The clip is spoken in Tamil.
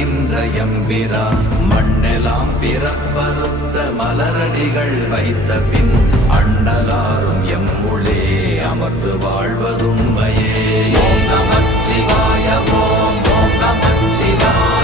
நின்ற எம்பிரா மண்ணெலாம் பிறப்பறுத்த மலரடிகள் வைத்த பின் அண்ணலாரும் எம்முளே அமர்ந்து வாழ்வதுண்மையே. ஓம் நமச்சிவாய ஓம் ஓம் நமச்சிவாய.